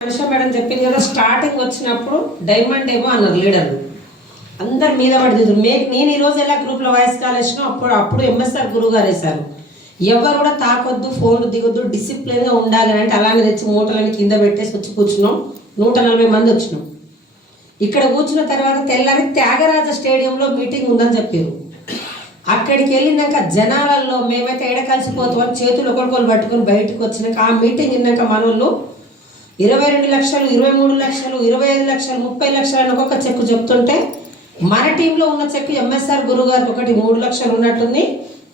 మనిష madam చెప్పింది కదా starting వచ్చినప్పుడు డైమండ్ ఏమో అన్నారు లీడర్లు. అందరు మీద పడుతుంది చూద్దరు మే నేను ఈరోజు ఎలా గ్రూప్లో వాయిస్ కాల్ వేసినా అప్పుడు అప్పుడు ఎంఎస్ఆర్ గురువు గారు వేశారు. ఎవరు కూడా తాకొద్దు ఫోన్లు దిగొద్దు డిసిప్లిన్గా ఉండాలి అని అంటే అలానే తెచ్చి మూటలని కింద పెట్టేసి వచ్చి కూర్చున్నాం. నూట నలభై మంది వచ్చినాం. ఇక్కడ కూర్చున్న తర్వాత తెల్లారి త్యాగరాజ స్టేడియంలో మీటింగ్ ఉందని చెప్పారు. అక్కడికి వెళ్ళినాక జనాలలో మేమైతే ఎడ కలిసిపోతామని చేతులు ఒకరికొకరు పట్టుకొని బయటకు వచ్చినాక ఆ మీటింగ్ విన్నాక మనోళ్ళు ఇరవై రెండు లక్షలు ఇరవై మూడు లక్షలు ఇరవై ఐదు లక్షలు ముప్పై లక్షలు అని ఒక్కొక్క చెక్కు చెప్తుంటే మన టీంలో ఉన్న చెక్కు ఎంఎస్ఆర్ గురువు గారికి ఒకటి మూడు లక్షలు ఉన్నట్టుంది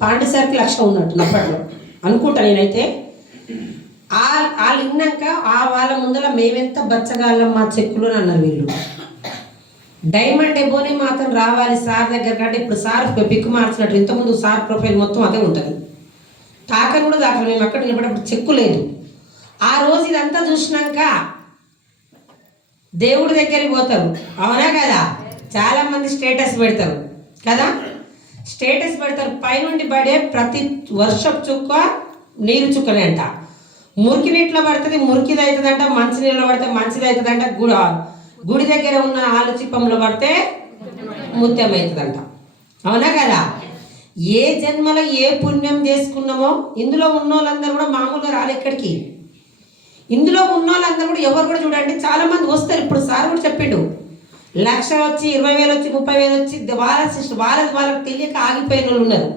పాండి సార్కి లక్ష ఉన్నట్టుంది అప్పట్లో. అనుకుంటా నేనైతే. ఆ వాళ్ళు విన్నాక ఆ వాళ్ళ ముందర మేమెంత బచ్చగాళ్ళం మా చెక్కులు అని అన్నారు వీళ్ళు. డైమండ్ ఎబోనే మాత్రం రావాలి సార్ దగ్గర కంటే ఇప్పుడు సార్ పిక్ మార్చినట్టు ఇంతకుముందు సార్ ప్రొఫైల్ మొత్తం అదే ఉంటుంది. తాకని కూడా దాకా మేము అక్కడ నిలబడప్పుడు చెక్కు లేదు. ఆ రోజు ఇదంతా చూసినాక దేవుడి దగ్గరికి పోతారు. అవునా కదా? చాలా మంది స్టేటస్ పెడతారు. కదా? స్టేటస్ పెడతారు. పైనుండి పడే ప్రతి వర్షపు చుక్క నీరు చుక్కనే అంట. మురికి నీటిలో పడుతుంది మురికిది అవుతుందంట మంచి నీళ్ళలో పడితే మంచిది అవుతుందంట గుడి గుడి దగ్గర ఉన్న ఆలు చిప్పంలో పడితే ముత్యం అవుతుందంట. అవునా కదా? ఏ జన్మలో ఏ పుణ్యం చేసుకున్నామో ఇందులో ఉన్న వాళ్ళందరూ కూడా మామూలుగా రాలి ఇక్కడికి ఇందులో ఉన్న వాళ్ళందరూ కూడా ఎవరు కూడా చూడండి చాలా మంది వస్తారు. ఇప్పుడు సార్ కూడా చెప్పిండు లక్ష వచ్చి ఇరవై వేలు వచ్చి ముప్పై వేలు వచ్చి వాళ్ళ సిస్టర్ వాళ్ళ వాళ్ళకి తెలియక ఆగిపోయిన వాళ్ళు ఉన్నారు.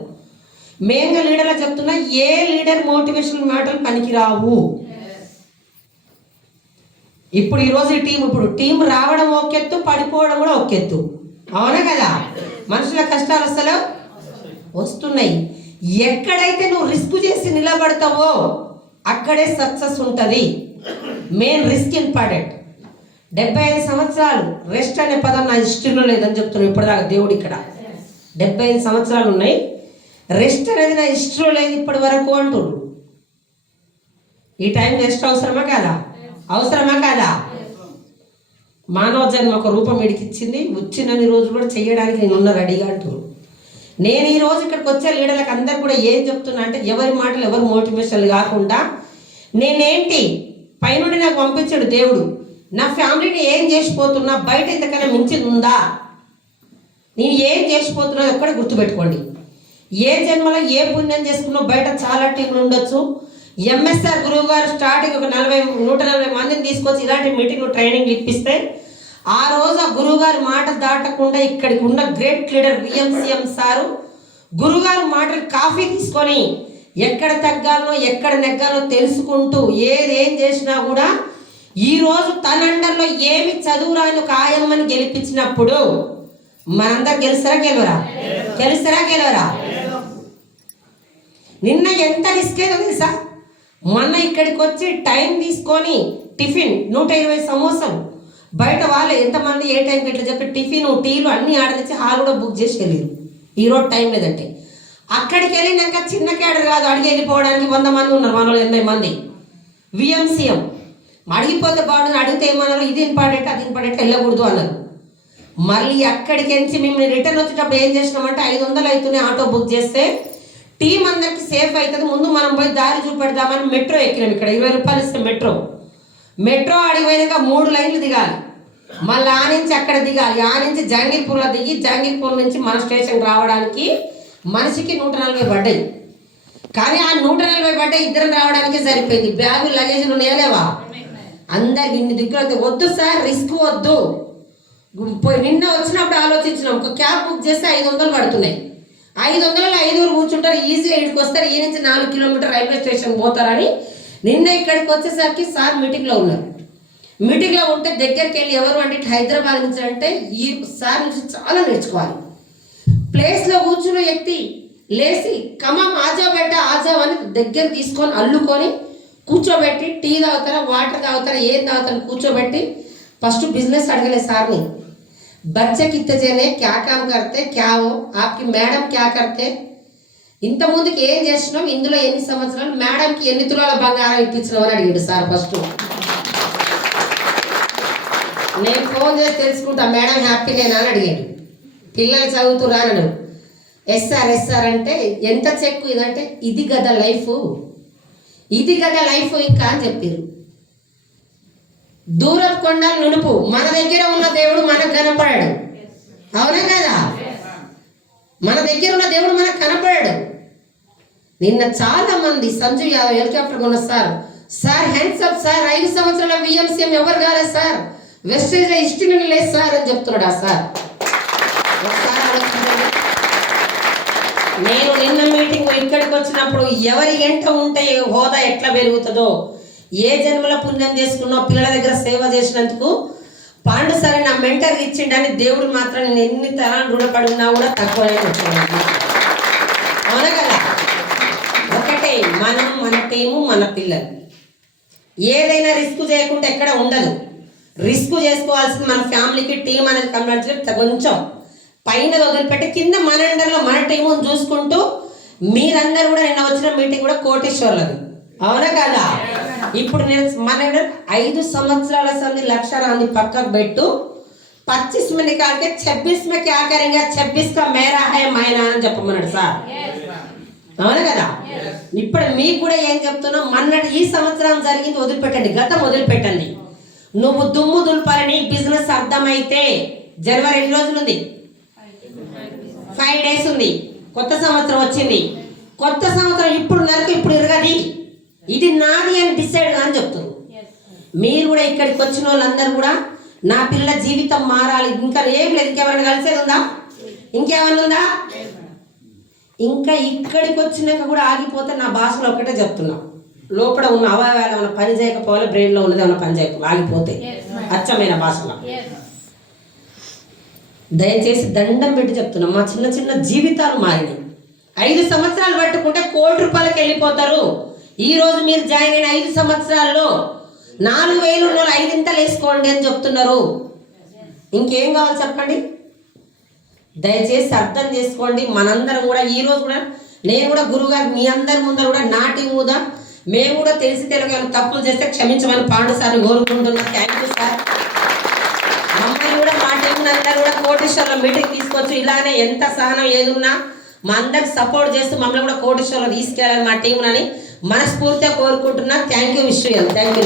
మెయిన్గా లీడర్లో చెప్తున్నా ఏ లీడర్ మోటివేషన్ మాటలు పనికిరావు. ఇప్పుడు ఈరోజు ఈ టీం ఇప్పుడు టీం రావడం ఒకెత్తు పడిపోవడం కూడా ఒకెత్తు. అవునా కదా? మనుషుల కష్టాలు అసలు వస్తున్నాయి. ఎక్కడైతే నువ్వు రిస్క్ చేసి నిలబడతావో అక్కడే సక్సెస్ ఉంటుంది. మెయిన్ రిస్క్ ఇంపార్టెంట్ డెబ్బై ఐదు సంవత్సరాలు రెస్ట్ అనే పదం నా హిస్టరీలో లేదని చెప్తున్నాను ఇప్పటిదాకా దేవుడు ఇక్కడ. డెబ్బై ఐదు సంవత్సరాలు ఉన్నాయి. రెస్ట్ అనేది నా హిస్టరీలో లేదు ఇప్పటి వరకు అంటుడు. ఈ టైం రెస్ట్ అవసరమా కాదా? అవసరమా కాదా? మానవ జన్మ ఒక రూపం ఇడికిచ్చింది. వచ్చినన్ని రోజులు కూడా చేయడానికి నేను ఉన్న రెడీగా అంటున్నారు నేను ఈ రోజు ఇక్కడికి వచ్చే లీడర్లకు అందరు కూడా ఏం చెప్తున్నా అంటే ఎవరి మాటలు ఎవరు మోటివేషన్లు కాకుండా నేనేంటి? పైనుండి నాకు పంపించాడు దేవుడు. నా ఫ్యామిలీని ఏం చేసిపోతున్నా బయట ఇంతకన్నా మించింది ఉందా నేను ఏం చేసిపోతున్నా ఎక్కడ గుర్తుపెట్టుకోండి. ఏ జన్మలో ఏ పుణ్యం చేసుకున్నా బయట చాలా టీంలు ఉండొచ్చు. ఎంఎస్ఆర్ గురువు గారు స్టార్టింగ్ ఒక నలభై నూట నలభై మందిని తీసుకొచ్చి ఇలాంటి మీటింగ్ ట్రైనింగ్ ఇప్పిస్తే ఆ రోజు ఆ గురువుగారి మాట దాటకుండా ఇక్కడికి ఉన్న గ్రేట్ లీడర్ విఎంసీఎం సారు గురుగారు మాటలు కాఫీ తీసుకొని ఎక్కడ తగ్గాలో ఎక్కడ నెగ్గాలో తెలుసుకుంటూ ఏదేం చేసినా కూడా ఈ రోజు తన అండర్లో ఏమి చదువురాని ఒక ఆయమ్మని గెలిపించినప్పుడు మనందరు గెలుస్తారా గెలవరా? గెలుస్తారా గెలవరా? నిన్న ఎంత రిస్క్ అయిందో తెలుసా? మొన్న ఇక్కడికి వచ్చి టైం తీసుకొని టిఫిన్ నూట ఇరవై సమోసాలు. బయట వాళ్ళు ఎంతమంది ఏ టైంకి ఇట్లా చెప్పి టిఫిన్ టీలు అన్నీ ఆడనిచ్చి హాల్ కూడా బుక్ చేసి వెళ్ళారు. ఈరోజు టైం లేదంటే. అక్కడికి వెళ్ళినాక చిన్న కేడర్ కాదు అడిగి వెళ్ళిపోవడానికి వంద మంది ఉన్నారు మనలో ఎనభై మంది. విఎంసీఎం. అడిగిపోతే బాగుంటుంది అడిగితే ఏమన్నారు ఇది ఇంపార్టెంట్ అది ఇంపార్టెంట్ వెళ్ళకూడదు అన్నారు. మళ్ళీ అక్కడికి ఎంచి మేము రిటర్న్ వచ్చేటప్పుడు ఏం చేసినామంటే ఐదు వందలు అవుతున్నాయి ఆటో బుక్ చేస్తే టీం అందరికి సేఫ్ అవుతుంది ముందు మనం పోయి దారి చూపెడదామని మెట్రో ఎక్కినాం ఇక్కడ ఇరవై రూపాయలు ఇస్తే మెట్రో. మెట్రో అడిగిపోయినాక మూడు లైన్లు దిగాలి. మళ్ళీ ఆ నుంచి అక్కడ దిగాలి ఆ నుంచి జంగిల్పూర్లో దిగి జంగిల్పూర్ నుంచి మన స్టేషన్ రావడానికి మనిషికి నూట నలభై పడ్డాయి. కానీ ఆ నూట నలభై పడ్డాయి ఇద్దరు రావడానికే సరిపోయింది. బ్యాగు లగేజ్ ఉన్నాయా లేవా? అందరికి ఇన్ని దిక్కులు వద్దు. సార్ రిస్క్ వద్దు. పోయి నిన్న వచ్చినప్పుడు ఆలోచించినాం. ఒక క్యాబ్ బుక్ చేస్తే ఐదు వందలు పడుతున్నాయి. ఐదు వందలలో ఐదుగురు కూర్చుంటారు. ఈజీగా ఇక్కడికి వస్తారు. ఈ నుంచి నాలుగు కిలోమీటర్ రైల్వే స్టేషన్ పోతారని నిన్న ఇక్కడికి వచ్చేసరికి సార్ మీటింగ్లో ఉన్నారు. మీటింగ్లో ఉంటే దగ్గరికి వెళ్ళి ఎవరు అంటే హైదరాబాద్ నుంచి అంటే ఈ సార్ నుంచి చాలా నేర్చుకోవాలి. ప్లేస్లో కూర్చున్న వ్యక్తి లేచి కమం ఆజా బెట్ట ఆజావని దగ్గర తీసుకొని అల్లుకొని కూర్చోబెట్టి టీ తాగుతారా వాటర్ తాగుతారా ఏం తాగుతారు కూర్చోబెట్టి ఫస్ట్ బిజినెస్ అడగలేదు సార్ని. బచ్చ కిత్తజేనే క్యా కామ్ కడితే క్యావో ఆప్కి మేడం క్యా కడితే ముందుకు ఏం చేసినాం ఇందులో ఎన్ని సంవత్సరాలు? మేడంకి ఎన్ని తులాల బంగారం ఇప్పించినాం అని అడిగాడు సార్ ఫస్ట్. నేను ఫోన్ చేసి తెలుసుకుంటా మేడం హ్యాపీనేనా? అని అడిగాడు. పిల్లలు చదువుతురా అన్నాడు ఎస్ సార్ ఎస్ సార్ అంటే ఎంత చెక్కు ఇదంటే ఇది కదా లైఫ్. ఇది కదా లైఫ్ ఇంకా అని చెప్పారు దూరపు కొండలు నునుపు. మన దగ్గర ఉన్న దేవుడు మనకు కనపడాడు. అవునా కదా? మన దగ్గర ఉన్న దేవుడు మనకు కనపడాడు. నిన్న చాలా మంది సంజు యాదవ్ హెలికాప్టర్ కొన్న sir sir hands up sir ఐదు సంవత్సరాల విఎంసీఎం ఎవరు కాలేదు సార్? వెస్టేజ్ హిస్టరీ లేదు సార్ అని చెప్తున్నాడు ఆ సార్. నేను నిన్న మీటింగ్ ఇక్కడికి వచ్చినప్పుడు ఎవరి ఎంట ఉంటే హోదా ఎట్లా పెరుగుతుందో ఏ జన్మల పుణ్యం చేసుకున్నో పిల్లల దగ్గర సేవ చేసినందుకు పాండు సరే నా మెంటర్ ఇచ్చిండని దేవుడు మాత్రం నేను ఎన్ని తరాలు రుణపడి ఉన్నా కూడా తక్కువనే వచ్చాను అవునా కదా? ఒకటే మనం మన టీము మన పిల్లలు. ఏదైనా రిస్క్ చేయకుండా ఎక్కడ ఉండదు. రిస్క్ చేసుకోవాల్సింది మన ఫ్యామిలీకి టీం అనేది కంపల్సరీ కొంచెం పైన వదిలిపెట్టి కింద మన అండర్లో మన టీము చూసుకుంటూ మీరందరూ కూడా నిన్న వచ్చిన మీటింగ్ కూడా కోటేశ్వర్లది. అవునా కదా? ఇప్పుడు నేను మన ఐదు సంవత్సరాల సంది లక్షణాన్ని పక్కకు పెట్టు. పచ్చిస్ మంది కాకే ఛబ్బీస్ మకి క్యా కరేంగా? ఛబ్బీస్ కా మేరా హై మైనా అని చెప్పమన్నాడు సార్. అవును కదా? ఇప్పుడు మీకు కూడా ఏం చెప్తున్నా మన్నటి ఈ సంవత్సరం జరిగింది వదిలిపెట్టండి గతం వదిలిపెట్టండి. నువ్వు దుమ్ము దులపాలని బిజినెస్ అర్థమైతే జనవరి ఎన్ని రోజులుంది? ఫైవ్ డేస్ ఉంది. కొత్త సంవత్సరం వచ్చింది. కొత్త సంవత్సరం ఇప్పుడు నరకు ఇప్పుడు ఇరగది ఇది నాది అని డిసైడ్ అని చెప్తున్నారు మీరు కూడా ఇక్కడికి వచ్చిన వాళ్ళందరూ కూడా నా పిల్లల జీవితం మారాలి. ఇంకా ఏం లేదు. ఇంకెవరైనా కలిసేది ఉందా? ఇంకేమన్నా ఉందా? ఇంకా ఇక్కడికి వచ్చినాక కూడా ఆగిపోతే నా భాషలో ఒకటే చెప్తున్నా. లోపల ఉన్న అవయవాలు ఏమైనా పని చేయకపోవాలి బ్రెయిన్లో ఉన్నది ఏమైనా పని చేయకపోవాలి ఆగిపోతే అచ్చమైన భాషలో దయచేసి దండం పెట్టి చెప్తున్నాం మా చిన్న చిన్న జీవితాలు మారినాయి. ఐదు సంవత్సరాలు పట్టుకుంటే కోటి రూపాయలకి వెళ్ళిపోతారు. ఈ రోజు మీరు జాయిన్ అయిన ఐదు సంవత్సరాల్లో నాలుగు వేలు ఉన్న ఐదింతలు వేసుకోండి అని చెప్తున్నారు. ఇంకేం కావాలి చెప్పండి? దయచేసి అర్థం చేసుకోండి. మనందరం కూడా ఈ రోజు కూడా నేను కూడా గురుగారు మీ అందరి ముందర కూడా నాటి ఊదా. మేము కూడా తెలిసి తెలుగు తప్పులు చేస్తే క్షమించమని పాండు సార్ని కోరుకుంటున్నా. థ్యాంక్ యూ సార్ మమ్మల్ని కూడా మా టీం అందరూ కూడా కోటేశ్వర్లో మీటింగ్ తీసుకొచ్చు. ఇలానే ఎంత సహనం ఏదున్నా మా అందరికి సపోర్ట్ చేస్తూ మమ్మల్ని కూడా కోటేశ్వర్లో తీసుకెళ్ళాలి మా టీంని మనస్ఫూర్తిగా కోరుకుంటున్నా. Thank you Vishwa thank you